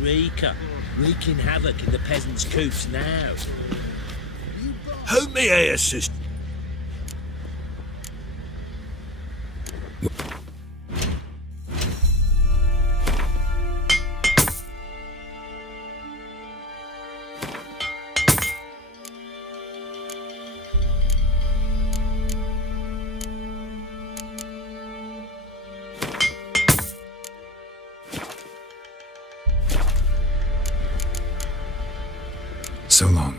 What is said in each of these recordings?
Rika, wreaking havoc in the peasants' coops now. How may I assist? So long.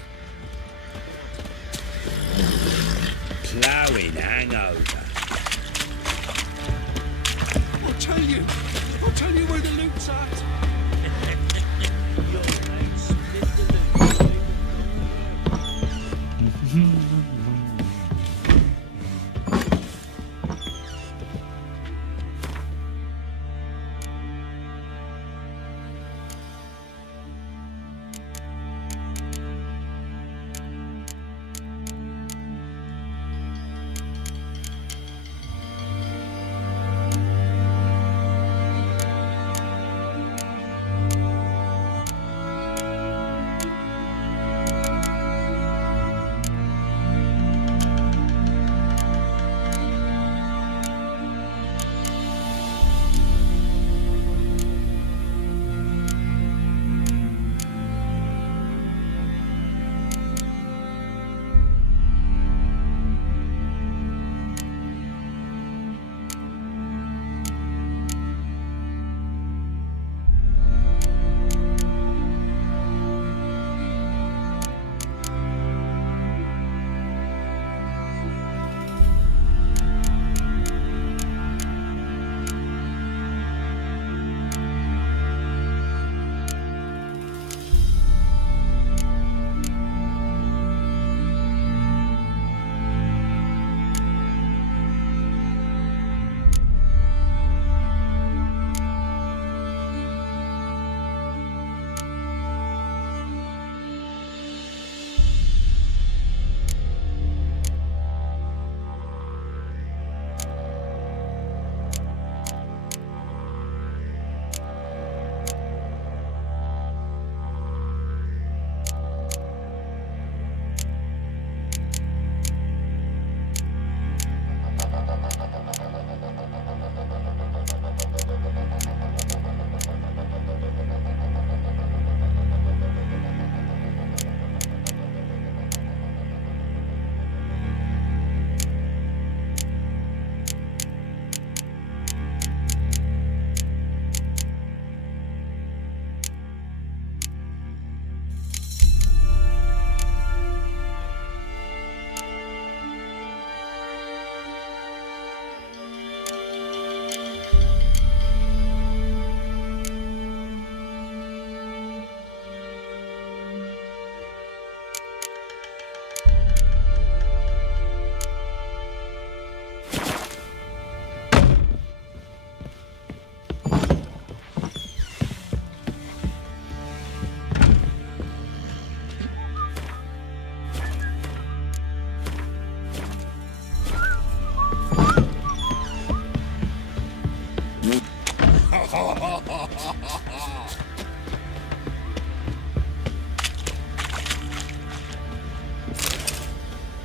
Ploughing hangover. I'll tell you where the loot's at. Your mate split the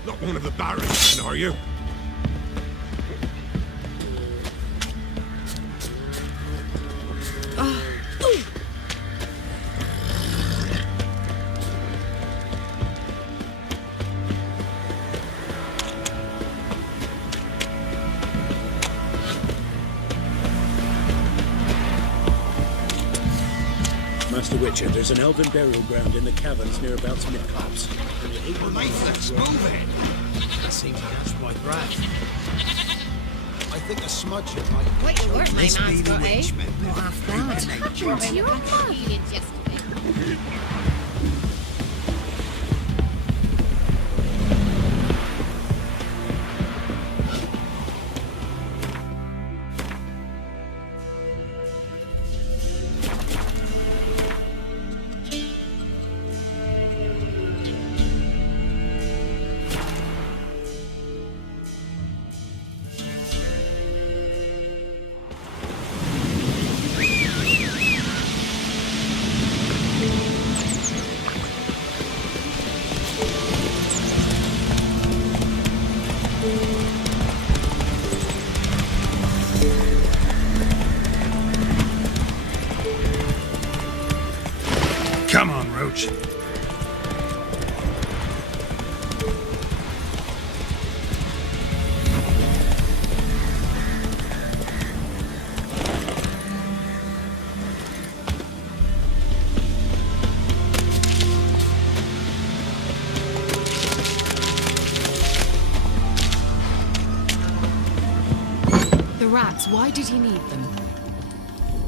Not one of the barons, are you? Master Witcher, there's an elven burial ground in the caverns near about Midcopse. Well, let's move it. That seems against my graft. I think a smudger might... Quite the work my This man's be the got, eh? witch, maybe. Not half bad. What happened to your man? Yesterday. Come on, Roach. The rats, why did he need them?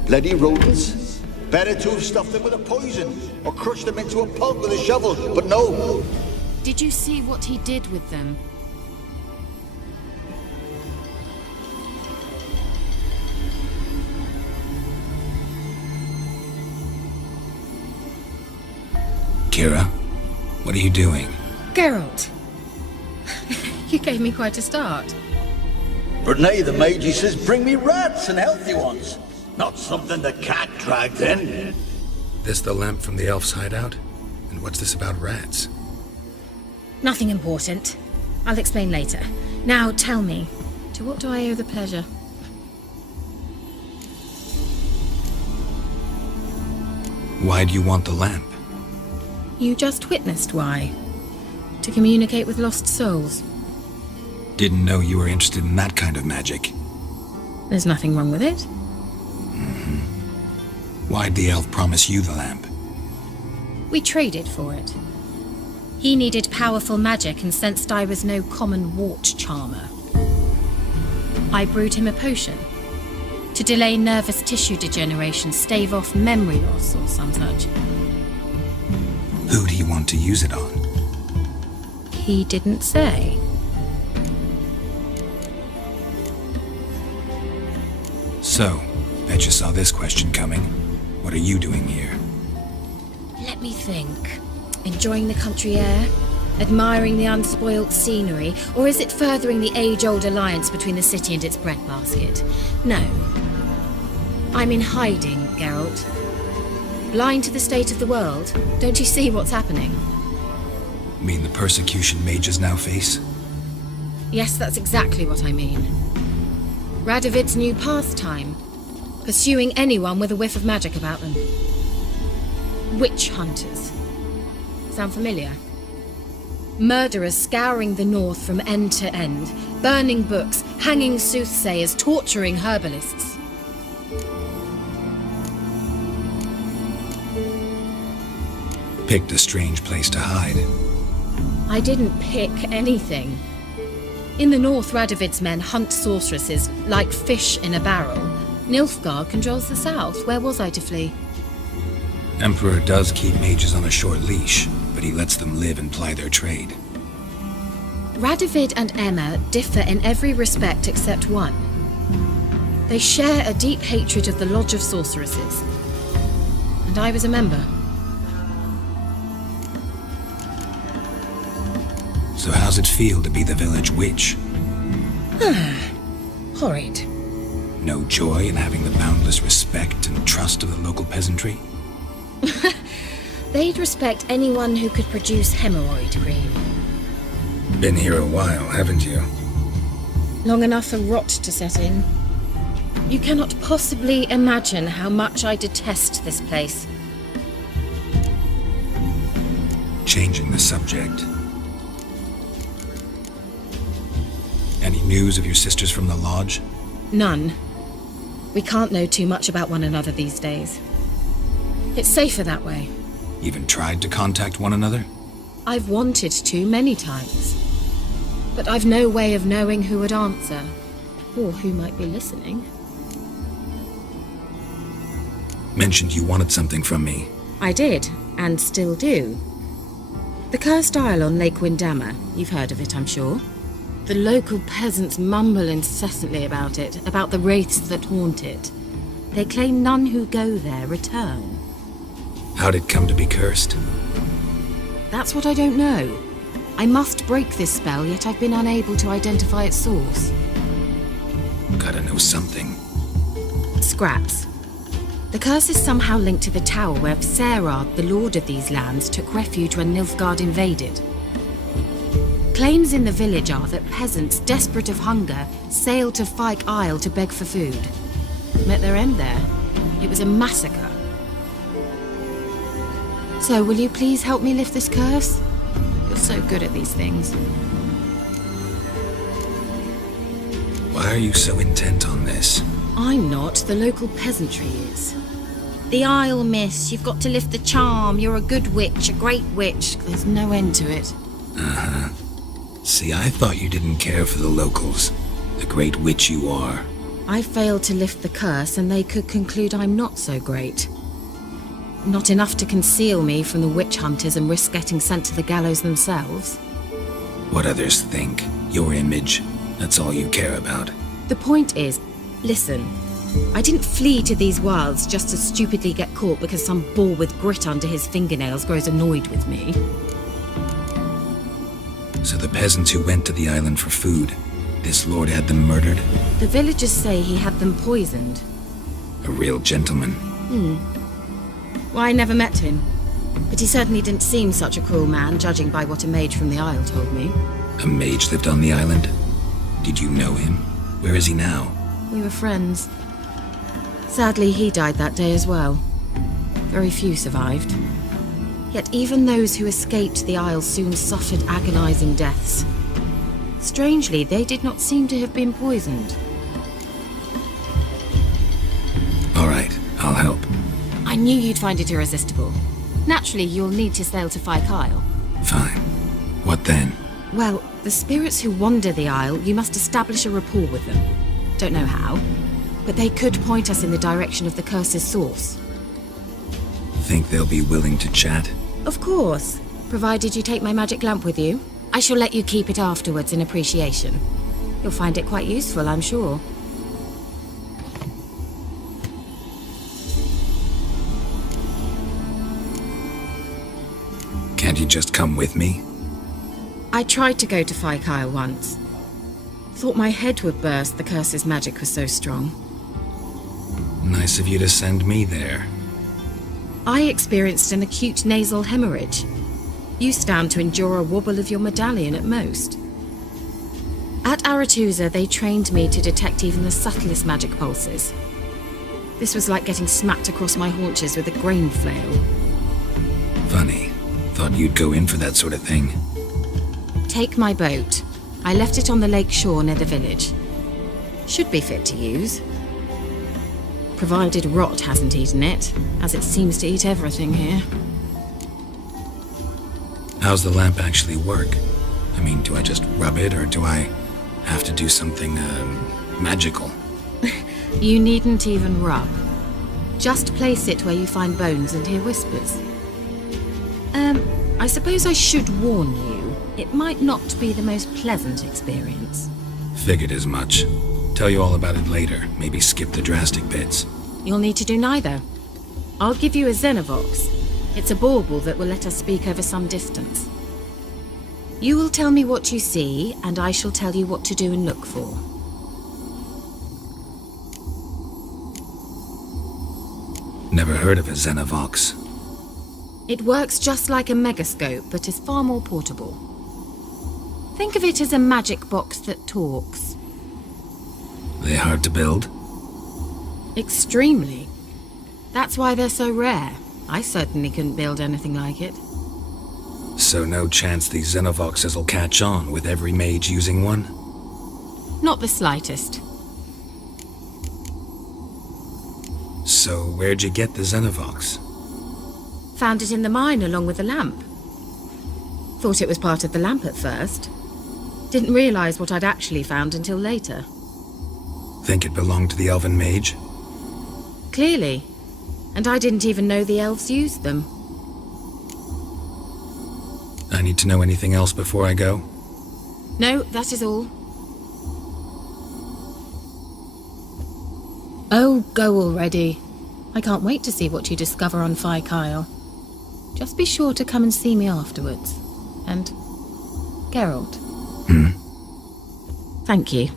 Bloody rodents. Better to have stuffed them with a poison, or crushed them into a pulp with a shovel, but no. Did you see what he did with them? Keira, what are you doing? Geralt. You gave me quite a start. But nay, the mage, he says, bring me rats and healthy ones. Not something the cat dragged in. This the lamp from the elf's hideout? And what's this about rats? Nothing important. I'll explain later. Now tell me, to what do I owe the pleasure? Why do you want the lamp? You just witnessed why. To communicate with lost souls. Didn't know you were interested in that kind of magic. There's nothing wrong with it. Why'd the elf promise you the lamp? We traded for it. He needed powerful magic and sensed I was no common wart charmer. I brewed him a potion to delay nervous tissue degeneration, stave off memory loss or some such. Who do you want to use it on? He didn't say. So, bet you saw this question coming. What are you doing here? Let me think. Enjoying the country air? Admiring the unspoilt scenery? Or is it furthering the age-old alliance between the city and its breadbasket? No. I'm in hiding, Geralt. Blind to the state of the world? Don't you see what's happening? Mean the persecution mages now face? Yes, that's exactly what I mean. Radovid's new pastime. Pursuing anyone with a whiff of magic about them. Witch hunters. Sound familiar? Murderers scouring the north from end to end, burning books, hanging soothsayers, torturing herbalists. Picked a strange place to hide. I didn't pick anything. In the north, Radovid's men hunt sorceresses like fish in a barrel. Nilfgaard controls the south. Where was I to flee? Emperor does keep mages on a short leash, but he lets them live and ply their trade. Radovid and Emma differ in every respect except one. They share a deep hatred of the Lodge of Sorceresses. And I was a member. So how's it feel to be the village witch? Horrid. No joy in having the boundless respect and trust of the local peasantry? They'd respect anyone who could produce hemorrhoid cream. Been here a while, haven't you? Long enough for rot to set in. You cannot possibly imagine how much I detest this place. Changing the subject. Any news of your sisters from the lodge? None. We can't know too much about one another these days. It's safer that way. Even tried to contact one another? I've wanted to many times. But I've no way of knowing who would answer, or who might be listening. Mentioned you wanted something from me. I did, and still do. The Cursed Isle on Lake Windammer. You've heard of it, I'm sure. The local peasants mumble incessantly about it, about the wraiths that haunt it. They claim none who go there return. How'd it come to be cursed? That's what I don't know. I must break this spell, yet I've been unable to identify its source. Gotta know something. Scraps. The curse is somehow linked to the tower where Serard, the lord of these lands, took refuge when Nilfgaard invaded. Claims in the village are that peasants, desperate of hunger, sailed to Fyke Isle to beg for food. Met their end there. It was a massacre. So, will you please help me lift this curse? You're so good at these things. Why are you so intent on this? I'm not. The local peasantry is. The Isle, miss. You've got to lift the charm. You're a good witch, a great witch. There's no end to it. Uh-huh. See, I thought you didn't care for the locals. The great witch you are. I failed to lift the curse, and they could conclude I'm not so great. Not enough to conceal me from the witch hunters and risk getting sent to the gallows themselves. What others think. Your image. That's all you care about. The point is, listen, I didn't flee to these wilds just to stupidly get caught because some boar with grit under his fingernails grows annoyed with me. So the peasants who went to the island for food, this lord had them murdered? The villagers say he had them poisoned. A real gentleman. Well, I never met him, but he certainly didn't seem such a cruel man, judging by what a mage from the Isle told me. A mage lived on the island? Did you know him? Where is he now? We were friends. Sadly, he died that day as well. Very few survived. Yet even those who escaped the Isle soon suffered agonizing deaths. Strangely, they did not seem to have been poisoned. All right, I'll help. I knew you'd find it irresistible. Naturally, you'll need to sail to Fyke Isle. Fine. What then? Well, the spirits who wander the Isle, you must establish a rapport with them. Don't know how, but they could point us in the direction of the curse's source. Think they'll be willing to chat? Of course, provided you take my magic lamp with you. I shall let you keep it afterwards in appreciation. You'll find it quite useful, I'm sure. Can't you just come with me? I tried to go to Fyke Isle once. Thought my head would burst, the curse's magic was so strong. Nice of you to send me there. I experienced an acute nasal hemorrhage. You stand to endure a wobble of your medallion at most. At Aretusa, they trained me to detect even the subtlest magic pulses. This was like getting smacked across my haunches with a grain flail. Funny. Thought you'd go in for that sort of thing. Take my boat. I left it on the lake shore near the village. Should be fit to use. Provided rot hasn't eaten it, as it seems to eat everything here. How's the lamp actually work? I mean, do I just rub it, or do I have to do something, magical? You needn't even rub. Just place it where you find bones and hear whispers. I suppose I should warn you, it might not be the most pleasant experience. Figured as much. Tell you all about it later, maybe skip the drastic bits. You'll need to do neither. I'll give you a Xenovox. It's a bauble that will let us speak over some distance. You will tell me what you see, and I shall tell you what to do and look for. Never heard of a Xenovox. It works just like a megascope, but is far more portable. Think of it as a magic box that talks. They hard to build? Extremely. That's why they're so rare. I certainly couldn't build anything like it. So no chance these Xenovoxes will catch on with every mage using one? Not the slightest. So where'd you get the Xenovox? Found it in the mine along with the lamp. Thought it was part of the lamp at first. Didn't realize what I'd actually found until later. Think it belonged to the elven mage? Clearly. And I didn't even know the elves used them. I need to know anything else before I go? No, that is all. Oh, go already. I can't wait to see what you discover on Fyke Isle. Just be sure to come and see me afterwards. And Geralt. Thank you.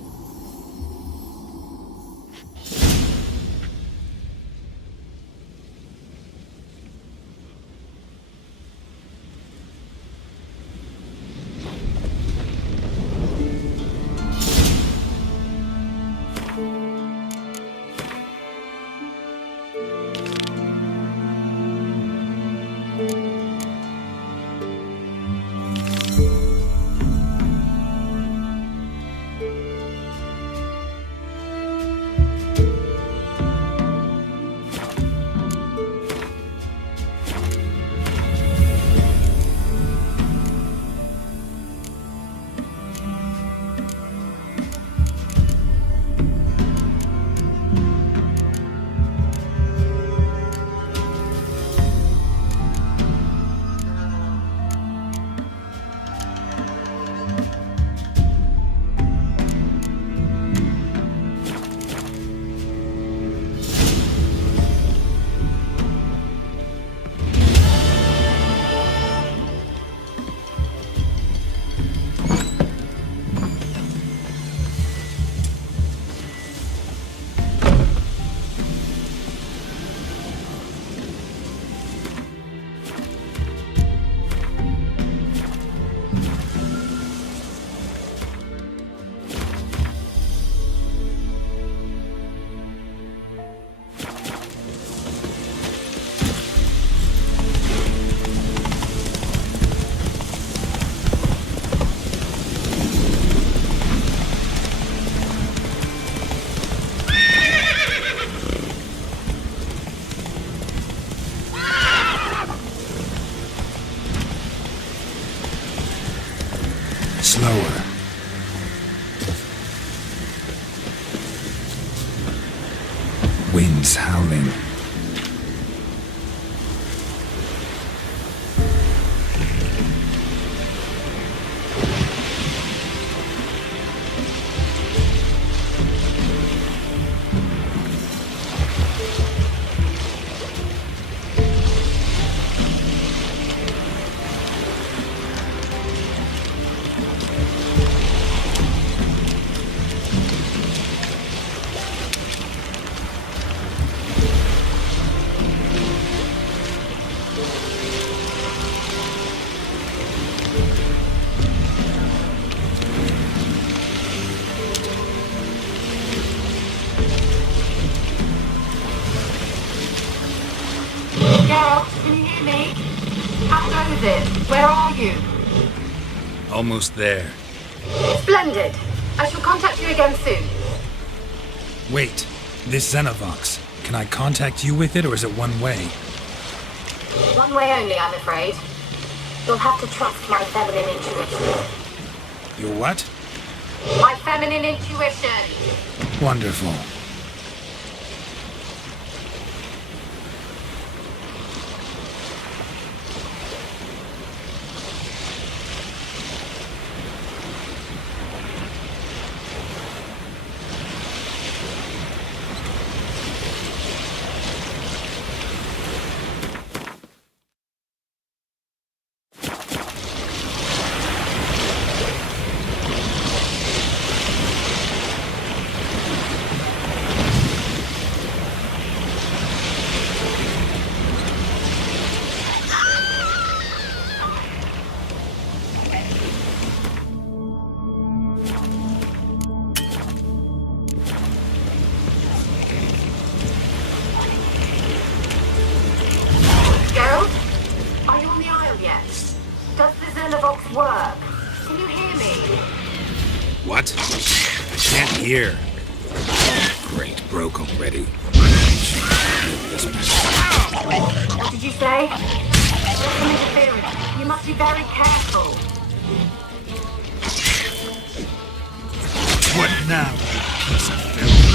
slower. Winds howling. Geralt, can you hear me? How goes it? Where are you? Almost there. Splendid. I shall contact you again soon. Wait, this Xenovox. Can I contact you with it, or is it one way? One way only, I'm afraid. You'll have to trust my feminine intuition. Your what? My feminine intuition! Wonderful. Geralt? Are you on the Isle yet? Does the Xenovox work? Can you hear me? What? I can't hear. Great, broke already. This mess. What did you say? There's some interference. You must be very careful. What now, you piece of filth?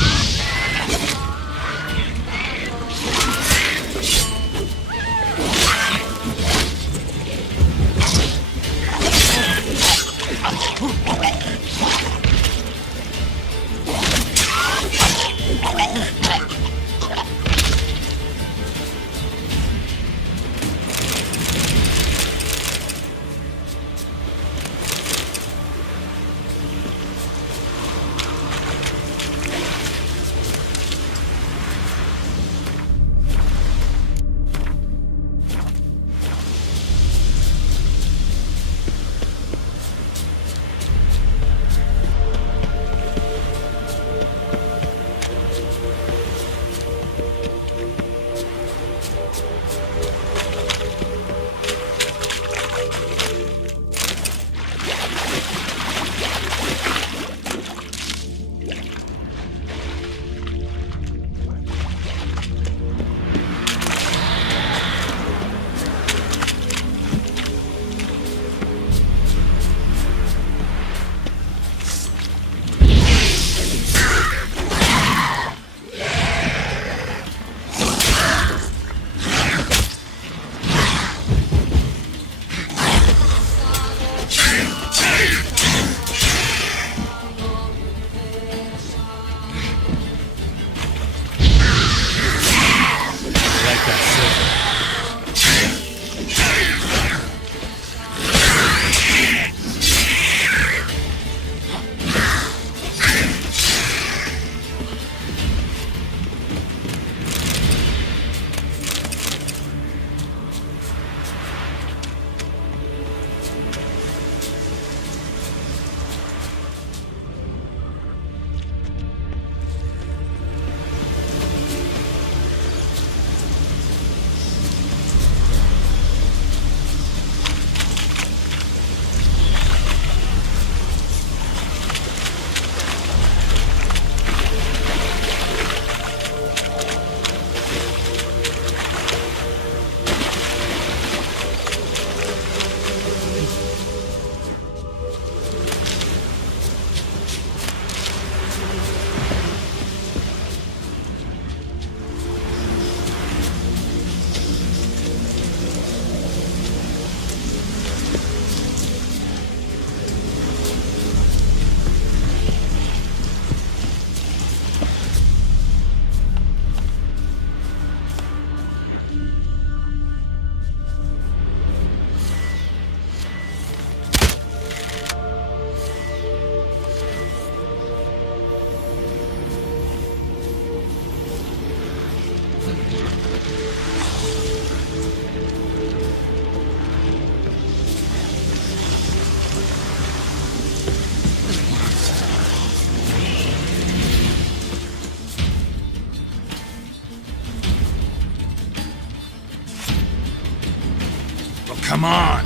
Well, come on.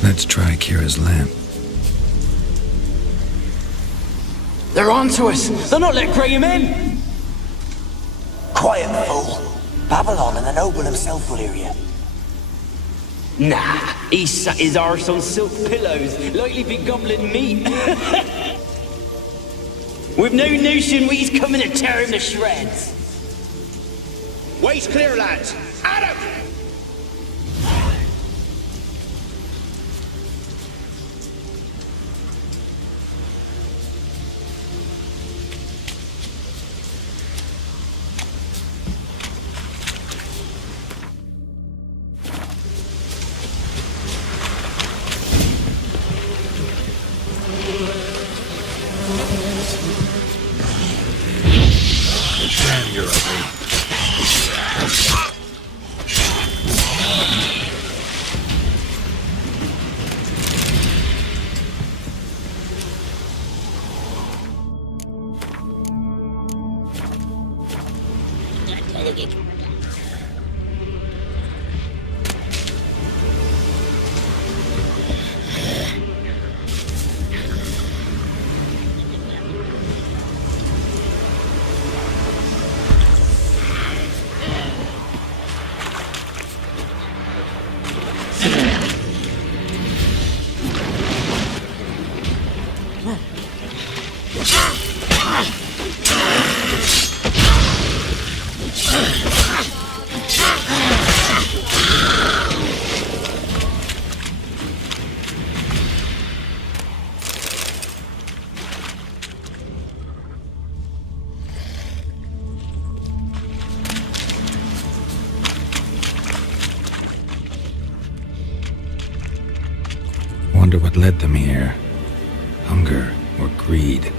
Let's try Kira's lamp. They're onto us! They're not letting Graham in! Quiet, fool. Babylon and the noble himself will hear you. Nah, he sat his arse on silk pillows, likely be gobbling meat. We've no notion we's coming to tear him to shreds. Way's clear, lads. Adam! Damn, you're ugly. Wonder what led them here. Hunger or greed?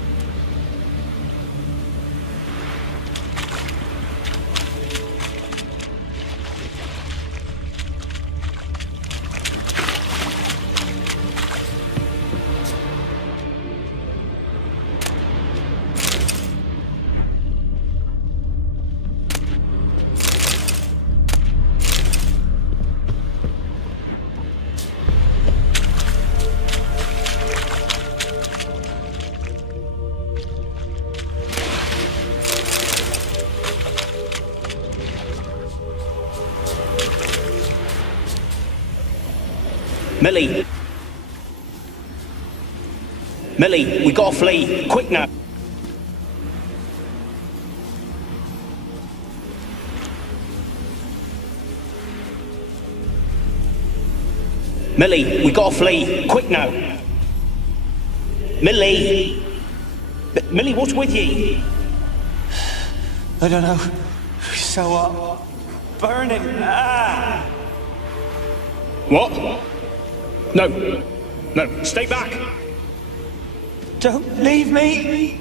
Millie! Millie, we gotta flee! Quick now! Millie, we gotta flee! Quick now! Millie! Millie, what's with you? I don't know. So, burning. Ah! What? No. No, stay back! Don't leave me!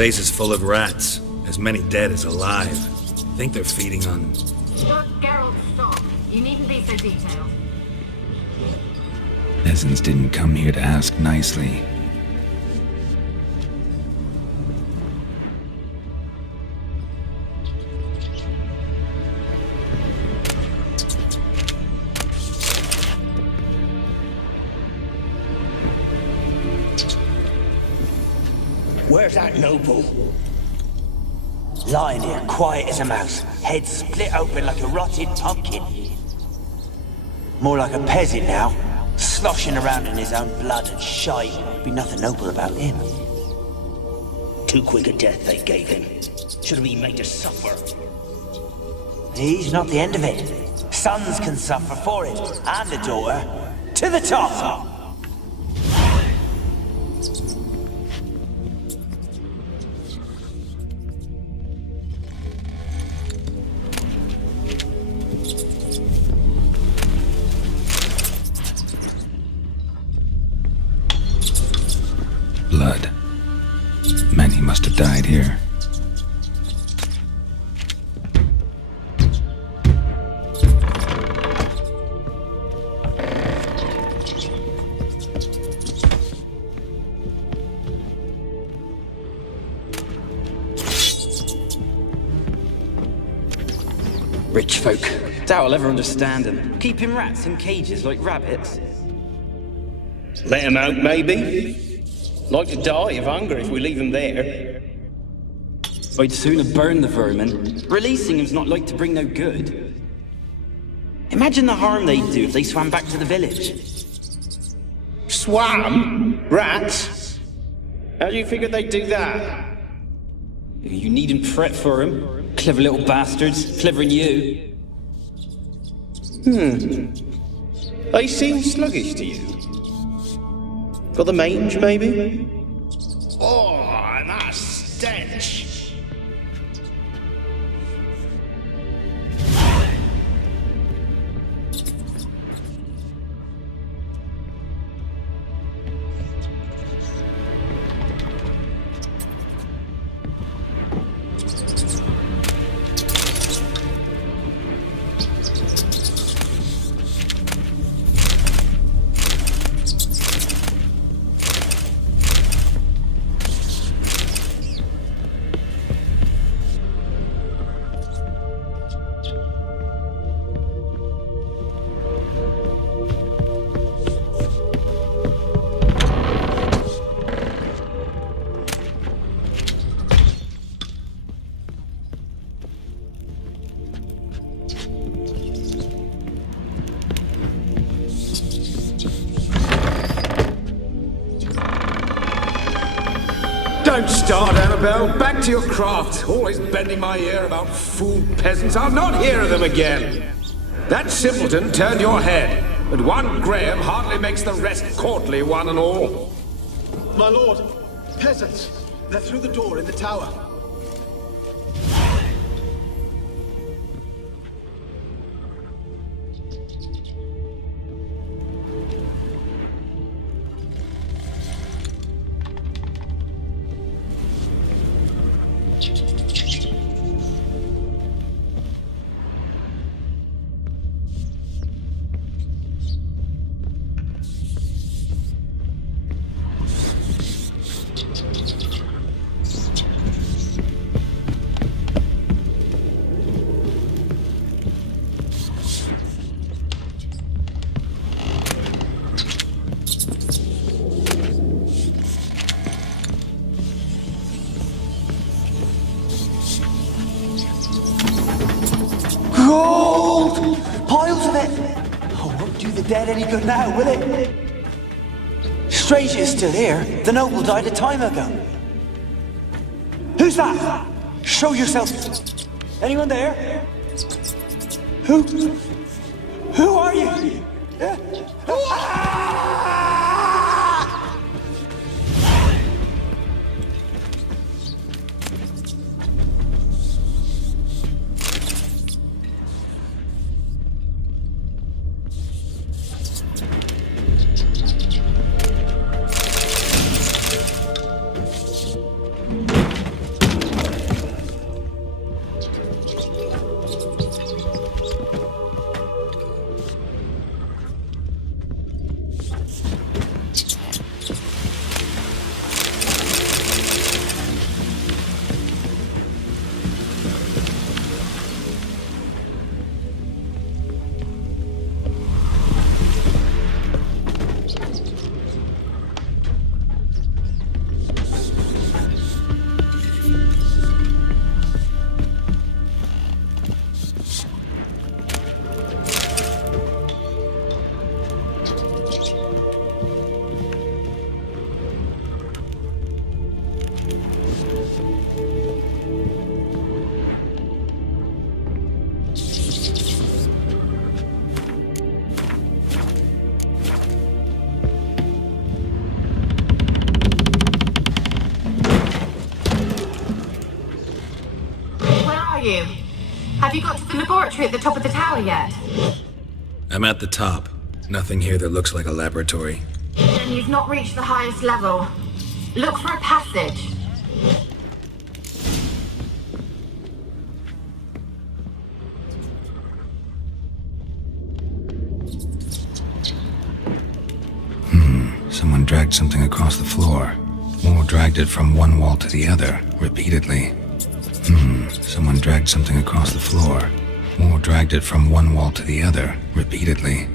place is full of rats. As many dead as alive. Think they're feeding on... Look, Geralt, stop. You needn't be so detailed. Peasants didn't come here to ask nicely. Where's that noble? Lying here, quiet as a mouse, head split open like a rotted pumpkin. More like a peasant now, sloshing around in his own blood and shite. Be nothing noble about him. Too quick a death they gave him. Should have been made to suffer. He's not the end of it. Sons can suffer for it, and the daughter. To the top! Blood. Many must have died here. Rich folk. Doubt I'll ever understand them. Keeping rats in cages like rabbits. Let 'em out, maybe? Like to die of hunger if we leave them there. I'd sooner burn the vermin. Releasing them's not like to bring no good. Imagine the harm they'd do if they swam back to the village. Swam? Rats? How do you figure they'd do that? You needn't fret for them. Clever little bastards. Clever than you. They seem sluggish to you. Got the mange, maybe? Oh, and that stench! Don't start, Annabelle. Back to your craft. Always bending my ear about fool peasants. I'll not hear of them again. That simpleton turned your head, but one Graham hardly makes the rest courtly, one and all. My lord, peasants. They're through the door in the tower. Gold! Piles of it! Oh, won't do the dead any good now, will it? Strange it's still here. The noble died a time ago. Who's that? Show yourself. Anyone there? Who are you? Have you got to the laboratory at the top of the tower yet? I'm at the top. Nothing here that looks like a laboratory. Then you've not reached the highest level. Look for a passage. Someone dragged something across the floor. Or dragged it from one wall to the other, repeatedly. Someone dragged something across the floor. Or dragged it from one wall to the other, repeatedly.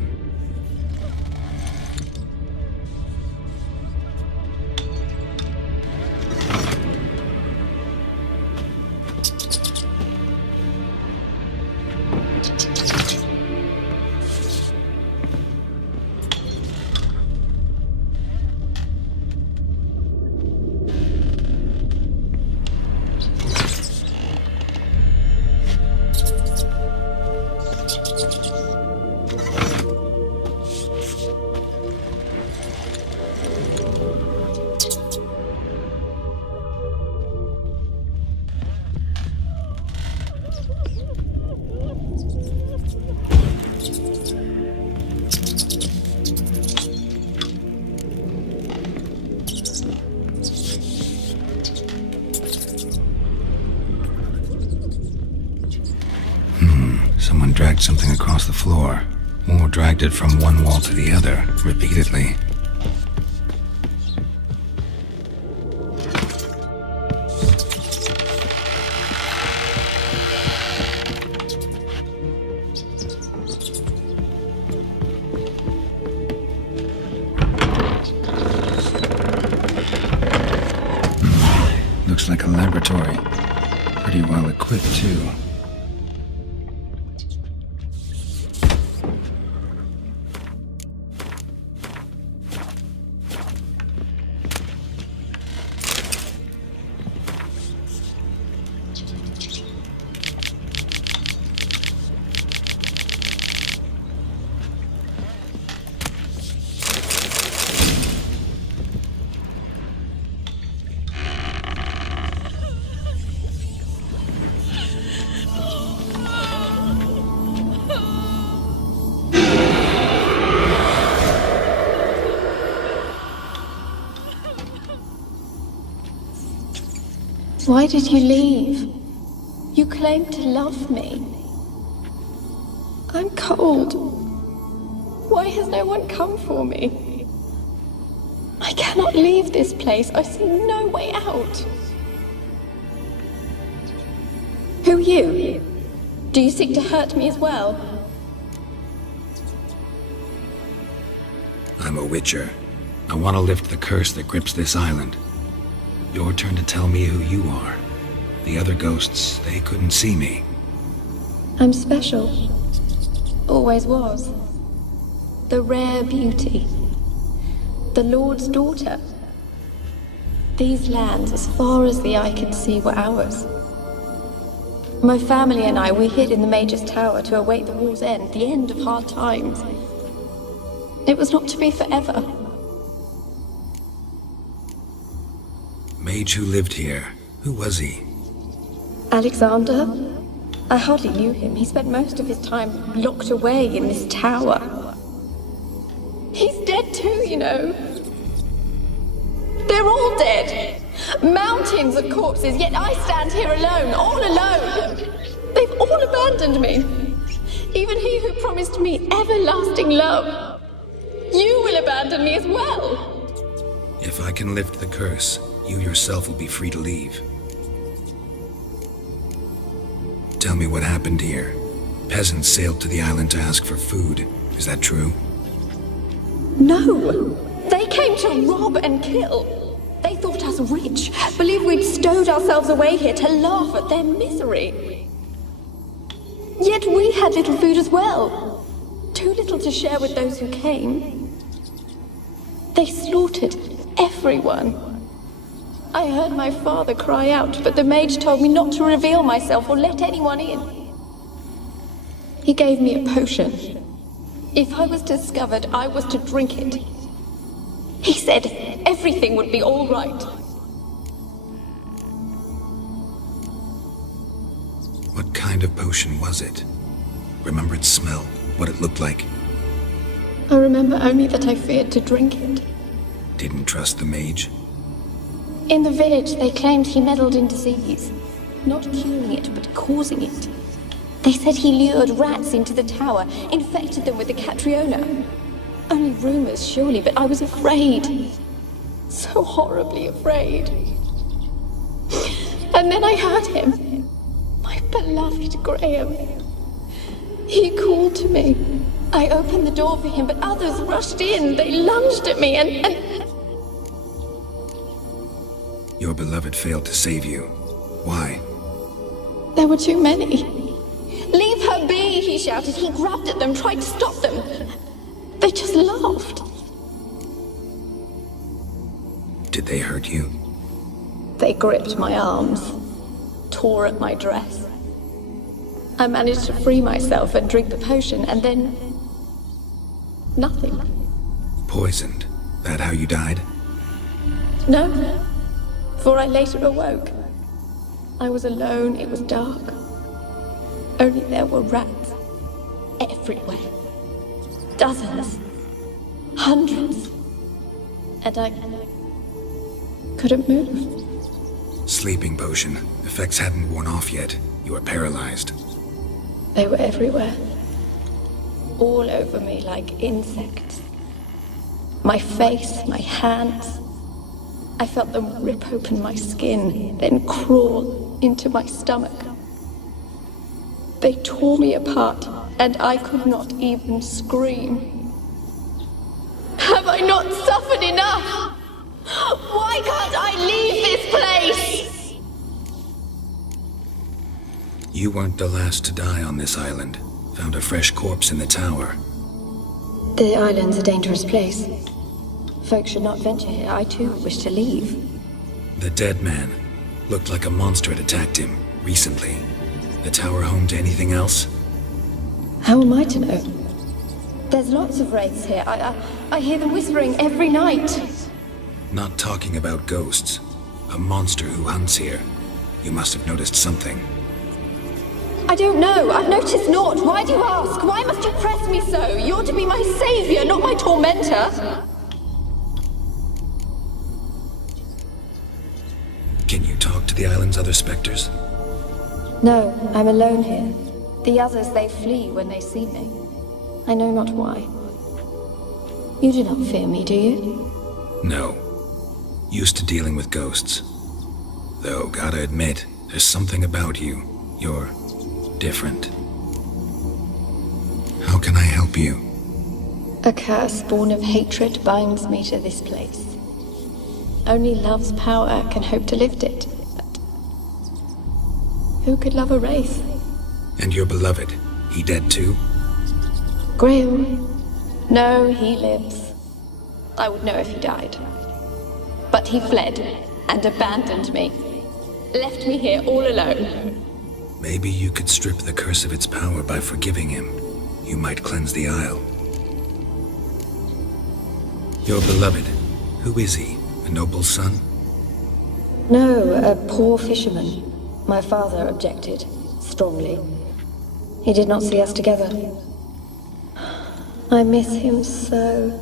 Someone dragged something across the floor, or dragged it from one wall to the other, repeatedly. Looks like a laboratory. Pretty well equipped, too. Why did you leave? You claimed to love me. I'm cold. Why has no one come for me? I cannot leave this place. I see no way out. Who are you? Do you seek to hurt me as well? I'm a witcher. I want to lift the curse that grips this island. Your turn to tell me who you are. The other ghosts, they couldn't see me. I'm special. Always was. The rare beauty. The Lord's daughter. These lands, as far as the eye could see, were ours. My family and I, we hid in the Mage's Tower to await the war's end, the end of hard times. It was not to be forever. Mage who lived here. Who was he? Alexander? I hardly knew him. He spent most of his time locked away in this tower. He's dead too, you know. They're all dead. Mountains of corpses, yet I stand here alone, all alone. They've all abandoned me. Even he who promised me everlasting love. You will abandon me as well. If I can lift the curse, you yourself will be free to leave. Tell me what happened here. Peasants sailed to the island to ask for food. Is that true? No! They came to rob and kill. They thought us rich, believed we'd stowed ourselves away here to laugh at their misery. Yet we had little food as well. Too little to share with those who came. They slaughtered everyone. I heard my father cry out, but the mage told me not to reveal myself or let anyone in. He gave me a potion. If I was discovered, I was to drink it. He said everything would be all right. What kind kind of potion was it? Remember its smell, what it looked like? I remember only that I feared to drink it. Didn't trust the mage? In the village, they claimed he meddled in disease. Not curing it, but causing it. They said he lured rats into the tower, infected them with the Catriona. Only rumors, surely, but I was afraid. So horribly afraid. And then I heard him. My beloved Graham. He called to me. I opened the door for him, but others rushed in. They lunged at me and... Your beloved failed to save you. Why? There were too many. Leave her be, he shouted. He grabbed at them, tried to stop them. They just laughed. Did they hurt you? They gripped my arms, tore at my dress. I managed to free myself and drink the potion, and then... nothing. Poisoned? That how you died? No, for I later awoke. I was alone, it was dark. Only there were rats. Everywhere. Dozens. Hundreds. And I couldn't move. Sleeping potion. Effects hadn't worn off yet. You were paralyzed. They were everywhere. All over me like insects. My face, my hands. I felt them rip open my skin, then crawl into my stomach. They tore me apart, and I could not even scream. Have I not suffered enough? Why can't I leave this place? You weren't the last to die on this island. Found a fresh corpse in the tower. The island's a dangerous place. Folks should not venture here. I too wish to leave. The dead man. Looked like a monster had attacked him, recently. The tower home to anything else? How am I to know? There's lots of wraiths here. I hear them whispering every night. Not talking about ghosts. A monster who hunts here. You must have noticed something. I don't know. I've noticed naught. Why do you ask? Why must you press me so? You're to be my savior, not my tormentor. Can you talk to the island's other specters? No, I'm alone here. The others, they flee when they see me. I know not why. You do not fear me, do you? No. Used to dealing with ghosts. Though, gotta admit, there's something about you. You're different. How can I help you? A curse born of hatred binds me to this place. Only love's power can hope to lift it. But who could love a wraith? And your beloved, he dead too? Graham? No, he lives. I would know if he died. But he fled and abandoned me. Left me here all alone. Maybe you could strip the curse of its power by forgiving him. You might cleanse the isle. Your beloved, who is he? A noble son? No, a poor fisherman. My father objected, strongly. He did not see us together. I miss him so.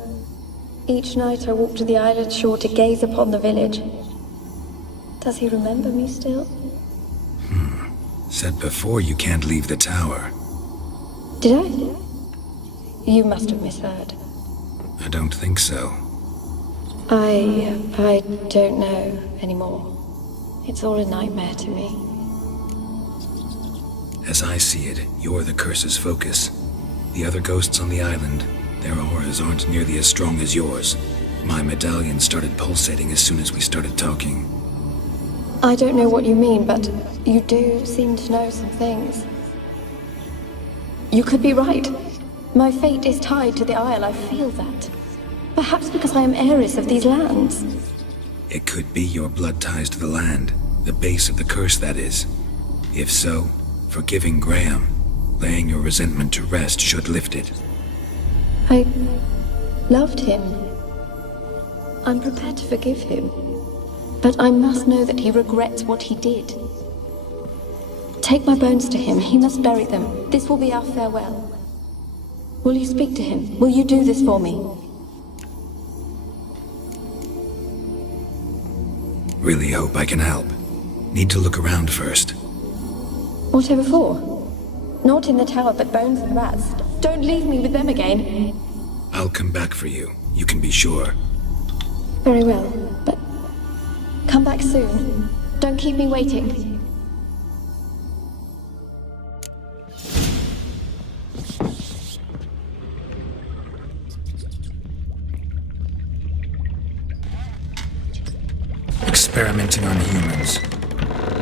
Each night I walk to the island shore to gaze upon the village. Does he remember me still? Said before you can't leave the tower. Did I? You must have misheard. I don't think so. I don't know anymore. It's all a nightmare to me. As I see it, you're the curse's focus. The other ghosts on the island, their auras aren't nearly as strong as yours. My medallion started pulsating as soon as we started talking. I don't know what you mean, but you do seem to know some things. You could be right. My fate is tied to the Isle, I feel that. Perhaps because I am heiress of these lands. It could be your blood ties to the land, the base of the curse, that is. If so, forgiving Graham, laying your resentment to rest should lift it. I loved him. I'm prepared to forgive him. But I must know that he regrets what he did. Take my bones to him. He must bury them. This will be our farewell. Will you speak to him? Will you do this for me? Really hope I can help. Need to look around first. Whatever for? Not in the tower, but bones and rats. Don't leave me with them again. I'll come back for you. You can be sure. Very well, but come back soon. Don't keep me waiting. Experimenting on humans.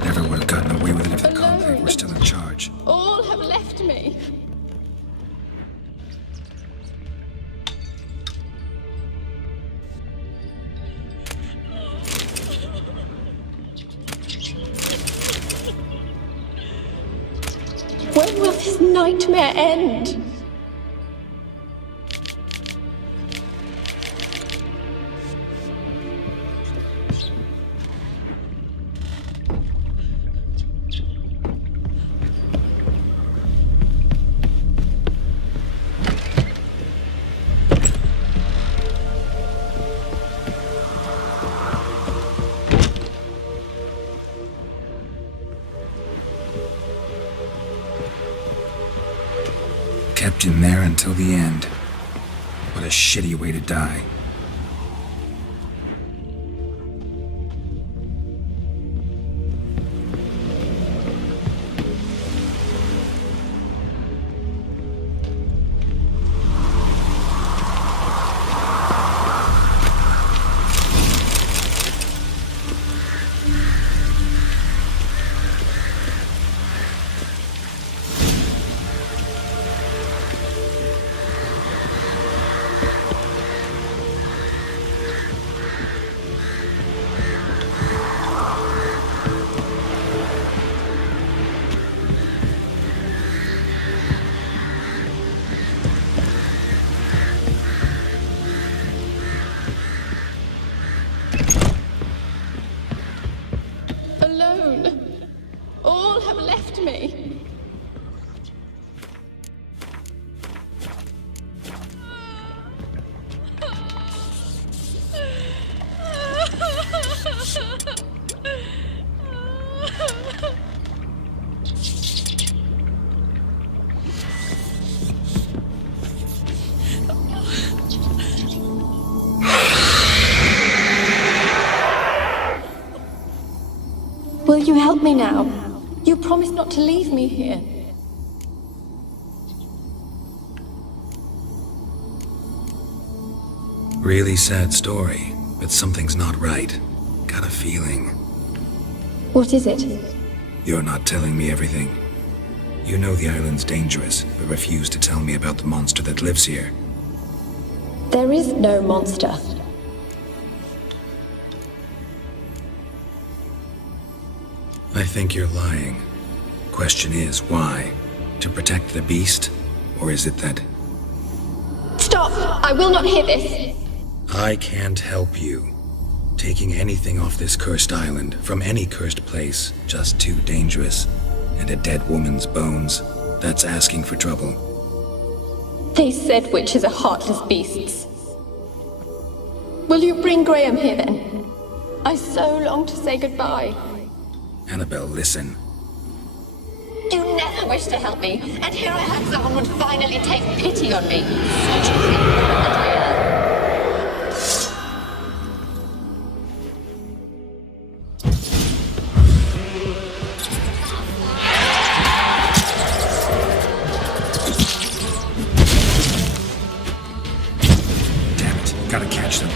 Never would have gotten away with it if the concrete were still in charge. All have left me. When will this nightmare end? Kept in there until the end. What a shitty way to die. Alone. All have left me. Will you help me now? You promised not to leave me here. Really sad story, but something's not right. Got a feeling. What is it? You're not telling me everything. You know the island's dangerous, but refuse to tell me about the monster that lives here. There is no monster. I think you're lying. Question is, why? To protect the beast? Or is it that... Stop! I will not hear this! I can't help you. Taking anything off this cursed island, from any cursed place, just too dangerous. And a dead woman's bones, that's asking for trouble. They said witches are heartless beasts. Will you bring Graham here then? I so long to say goodbye. Annabelle, listen. You never wished to help me, and here I had someone would finally take pity on me. Damn it, gotta catch them.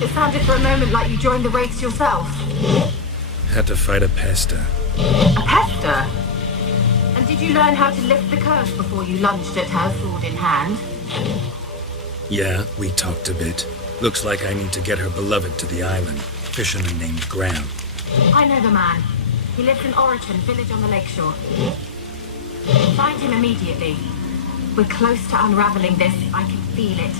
It sounded for a moment like you joined the wraiths yourself. Had to fight a pester. A pester? And did you learn how to lift the curse before you lunged at her, sword in hand? Yeah, we talked a bit. Looks like I need to get her beloved to the island. Fisherman named Graham. I know the man. He lives in Oriton, village on the lakeshore. Find him immediately. We're close to unraveling this. I can feel it.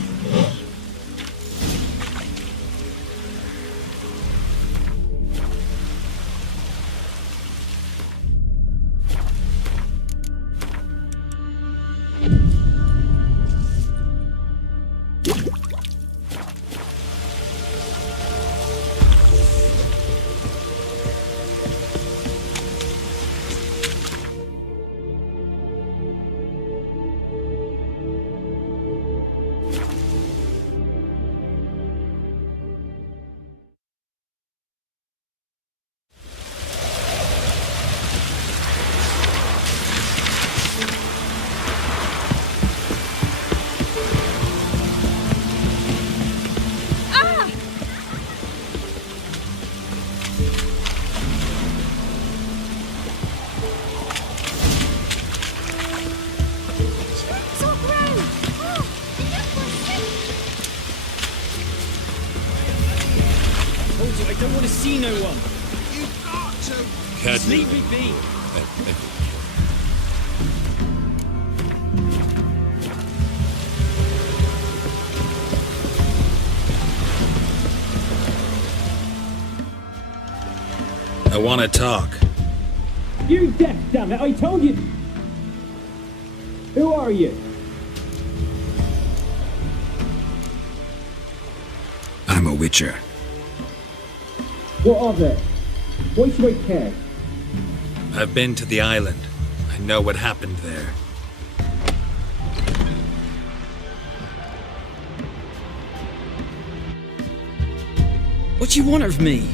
I don't want to see no one. You've got to. Just leave me be. I want to talk. You deaf, damn it! I told you. Who are you? I'm a witcher. What of it? Why should I care? I've been to the island. I know what happened there. What do you want of me?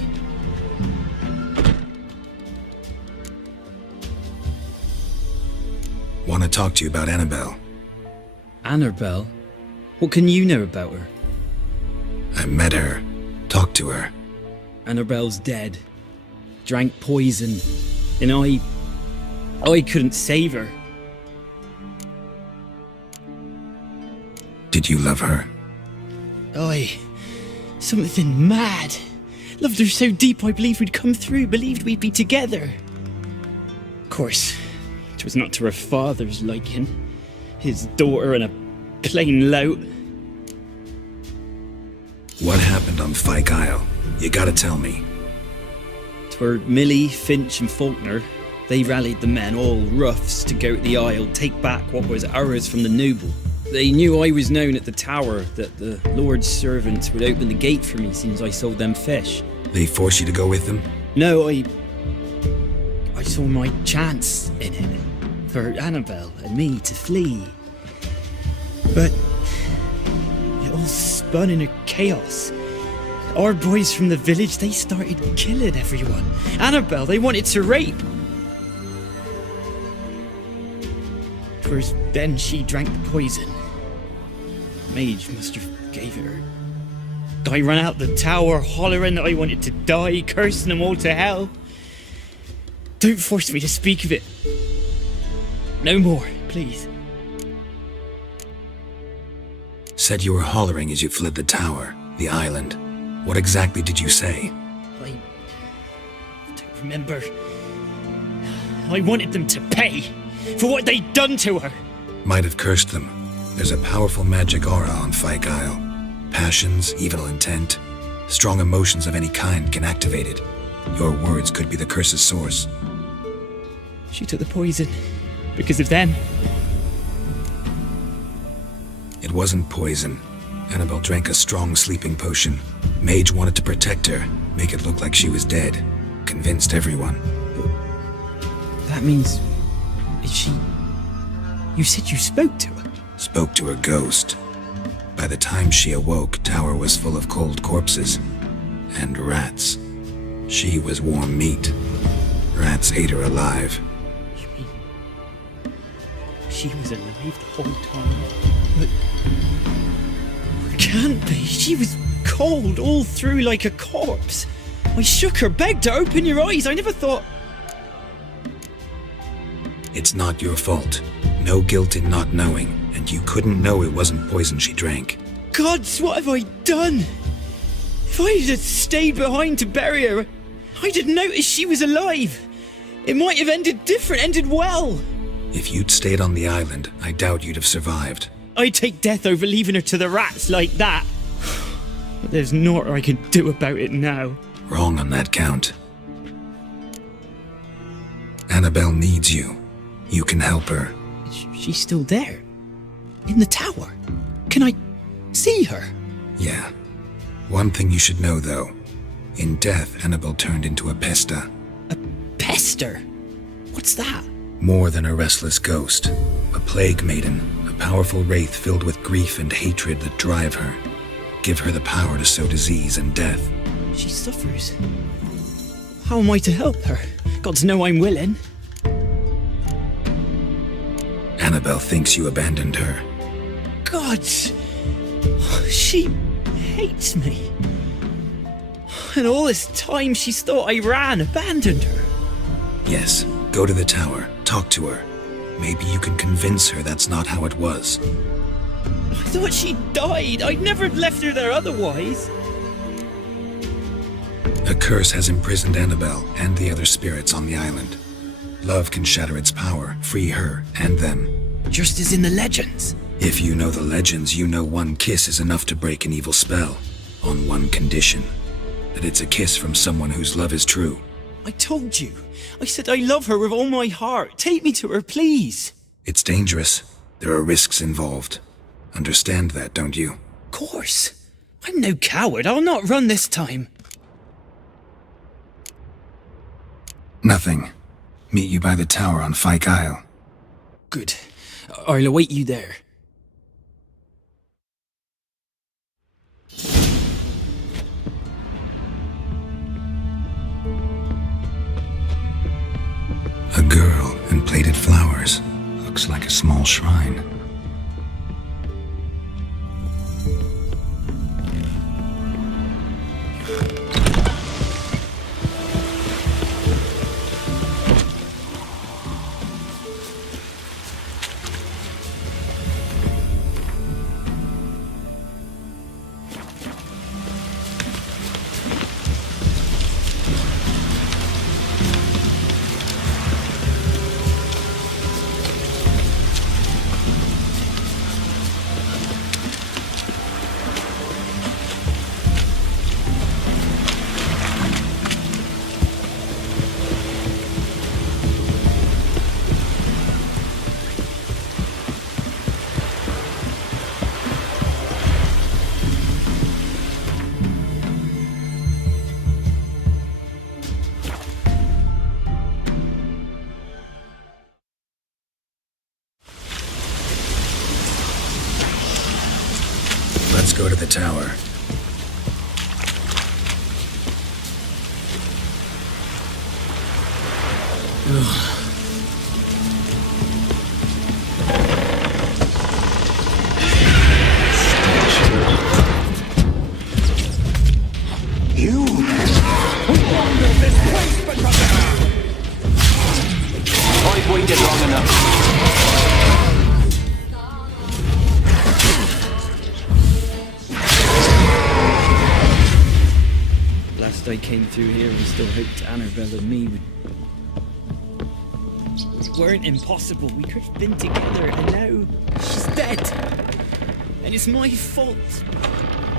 Want to talk to you about Annabelle. Annabelle? What can you know about her? I met her. Talked to her. Annabelle's dead. Drank poison. And I couldn't save her. Did you love her? Something mad. Loved her so deep I believed we'd come through, believed we'd be together. Of course, it was not to her father's liking. His daughter and a plain lout. What happened on Fyke Isle? You gotta tell me. 'Twere Millie, Finch and Faulkner. They rallied the men, all roughs, to go to the Isle, take back what was ours from the noble. They knew I was known at the tower, that the Lord's servants would open the gate for me since I sold them fish. They forced you to go with them? No, I saw my chance in it, for Annabelle and me to flee. But it all spun in a chaos. Our boys from the village, they started killing everyone. Annabelle, they wanted to rape. 'Twas then she drank the poison. Mage must have gave it her. I ran out the tower hollering that I wanted to die, cursing them all to hell. Don't force me to speak of it. No more, please. Said you were hollering as you fled the tower, the island. What exactly did you say? I don't remember. I wanted them to pay for what they'd done to her. Might have cursed them. There's a powerful magic aura on Fyke Isle. Passions, evil intent, strong emotions of any kind can activate it. Your words could be the curse's source. She took the poison because of them. It wasn't poison. Annabelle drank a strong sleeping potion. Mage wanted to protect her, make it look like she was dead. Convinced everyone. That means... is she... You said you spoke to her? Spoke to her ghost. By the time she awoke, tower was full of cold corpses. And rats. She was warm meat. Rats ate her alive. You mean... she was alive the whole time? But... it can't be. She was cold all through like a corpse. I shook her, begged her, open your eyes. I never thought... It's not your fault. No guilt in not knowing, and you couldn't know it wasn't poison she drank. Gods, what have I done? If I had stayed behind to bury her, I'd have noticed she was alive. It might have ended different, ended well. If you'd stayed on the island, I doubt you'd have survived. I'd take death over leaving her to the rats like that. But there's naught I can do about it now. Wrong on that count. Annabelle needs you. You can help her. She's still there. In the tower. Can I see her? Yeah. One thing you should know, though. In death, Annabelle turned into a pesta. A pester? What's that? More than a restless ghost. A plague maiden. A powerful wraith filled with grief and hatred that drive her. Give her the power to sow disease and death. She suffers. How am I to help her? Gods know I'm willing. Annabelle thinks you abandoned her. Gods! She hates me. And all this time she's thought I abandoned her. Yes, go to the tower, talk to her. Maybe you can convince her that's not how it was. I thought she died. I'd never have left her there otherwise. A curse has imprisoned Annabelle and the other spirits on the island. Love can shatter its power, free her and them. Just as in the legends. If you know the legends, you know one kiss is enough to break an evil spell. On one condition. That it's a kiss from someone whose love is true. I told you. I said I love her with all my heart. Take me to her, please. It's dangerous. There are risks involved. Understand that, don't you? Of course. I'm no coward. I'll not run this time. Nothing. Meet you by the tower on Fyke Isle. Good. I'll await you there. A girl in plated flowers. Looks like a small shrine. Let's go to the tower. You wander this place because of her. I've waited long enough. Last I came through here, we still hoped Annabelle and me weren't impossible. We could have been together, and now she's dead. And it's my fault.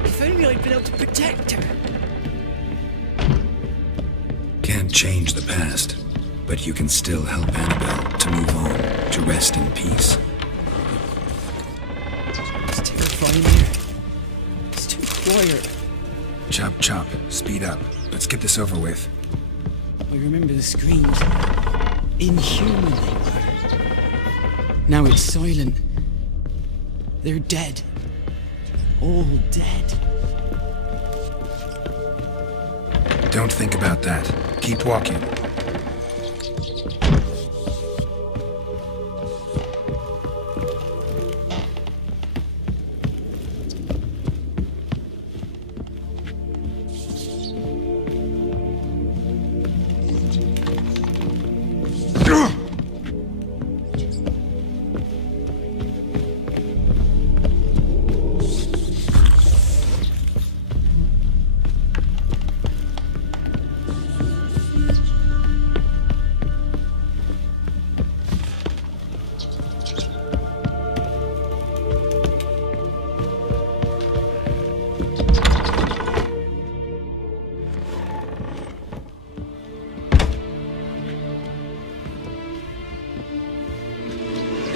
If only I'd been able to protect her. Can't change the past, but you can still help Annabelle to move on, to rest in peace. It's terrifying here. It's too quiet. Chop, chop. Speed up. Let's get this over with. I remember the screams. Inhuman they were. Now it's silent. They're dead. All dead. Don't think about that. Keep walking.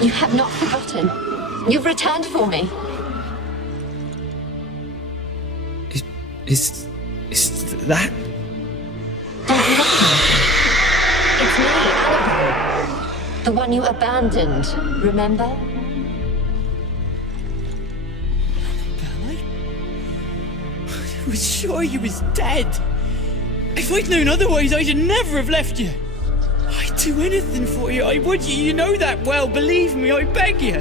You have not forgotten. You've returned for me. Is that? Don't look at me. It's me, Annabelle. The one you abandoned, remember? I was sure you was dead. If I'd known otherwise, I'd never have left you. I'd do anything for you. I would. You know that well. Believe me, I beg you.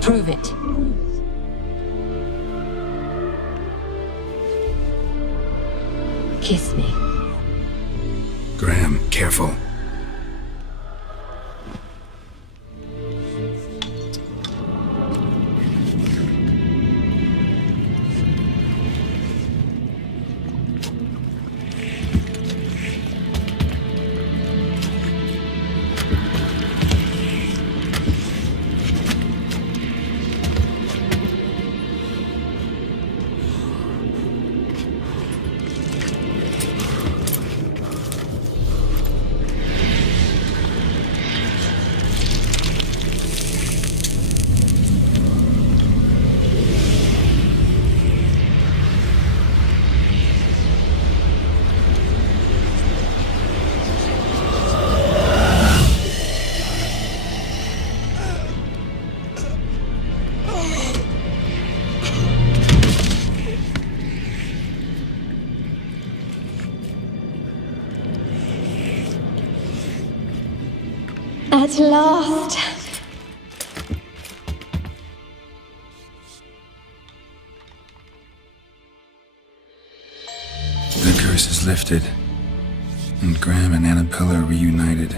Prove it. Kiss me. Graham, careful. At last. The curse is lifted, and Graham and Annabella are reunited.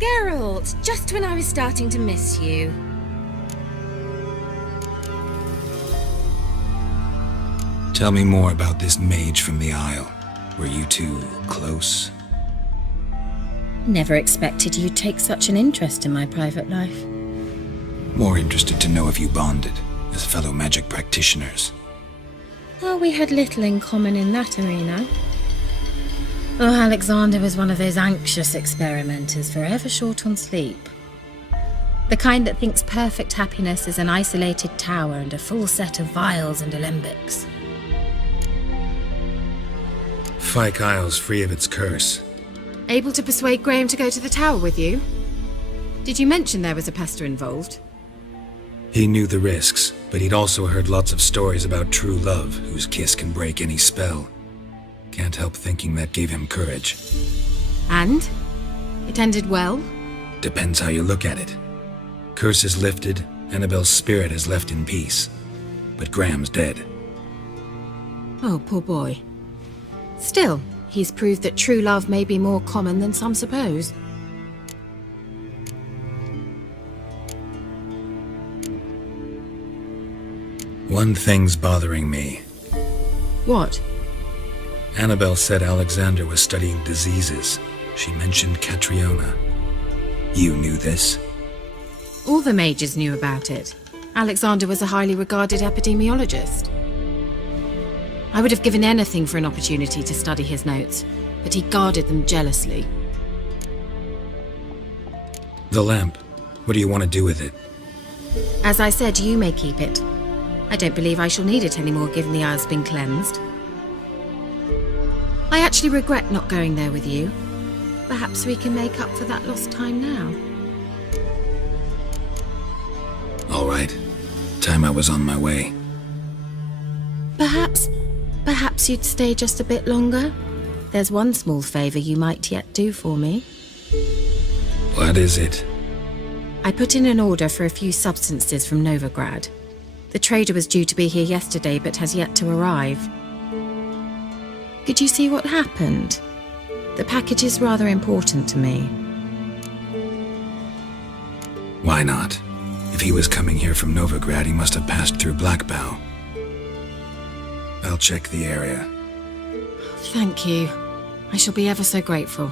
Geralt, just when I was starting to miss you. Tell me more about this mage from the Isle. Were you two close? Never expected you'd take such an interest in my private life. More interested to know if you bonded as fellow magic practitioners. Oh, we had little in common in that arena. Oh, Alexander was one of those anxious experimenters, forever short on sleep. The kind that thinks perfect happiness is an isolated tower and a full set of vials and alembics. Fyke Isle's free of its curse. Able to persuade Graham to go to the tower with you? Did you mention there was a pester involved? He knew the risks, but he'd also heard lots of stories about true love, whose kiss can break any spell. Can't help thinking that gave him courage. And? It ended well? Depends how you look at it. Curse is lifted, Annabelle's spirit is left in peace. But Graham's dead. Oh, poor boy. Still, he's proved that true love may be more common than some suppose. One thing's bothering me. What? Annabelle said Alexander was studying diseases. She mentioned Catriona. You knew this? All the mages knew about it. Alexander was a highly regarded epidemiologist. I would have given anything for an opportunity to study his notes, but he guarded them jealously. The lamp. What do you want to do with it? As I said, you may keep it. I don't believe I shall need it anymore, given the Isle's been cleansed. I actually regret not going there with you. Perhaps we can make up for that lost time now. All right. Time I was on my way. Perhaps you'd stay just a bit longer? There's one small favor you might yet do for me. What is it? I put in an order for a few substances from Novigrad. The trader was due to be here yesterday, but has yet to arrive. Could you see what happened? The package is rather important to me. Why not? If he was coming here from Novigrad, he must have passed through Blackbow. I'll check the area. Thank you. I shall be ever so grateful.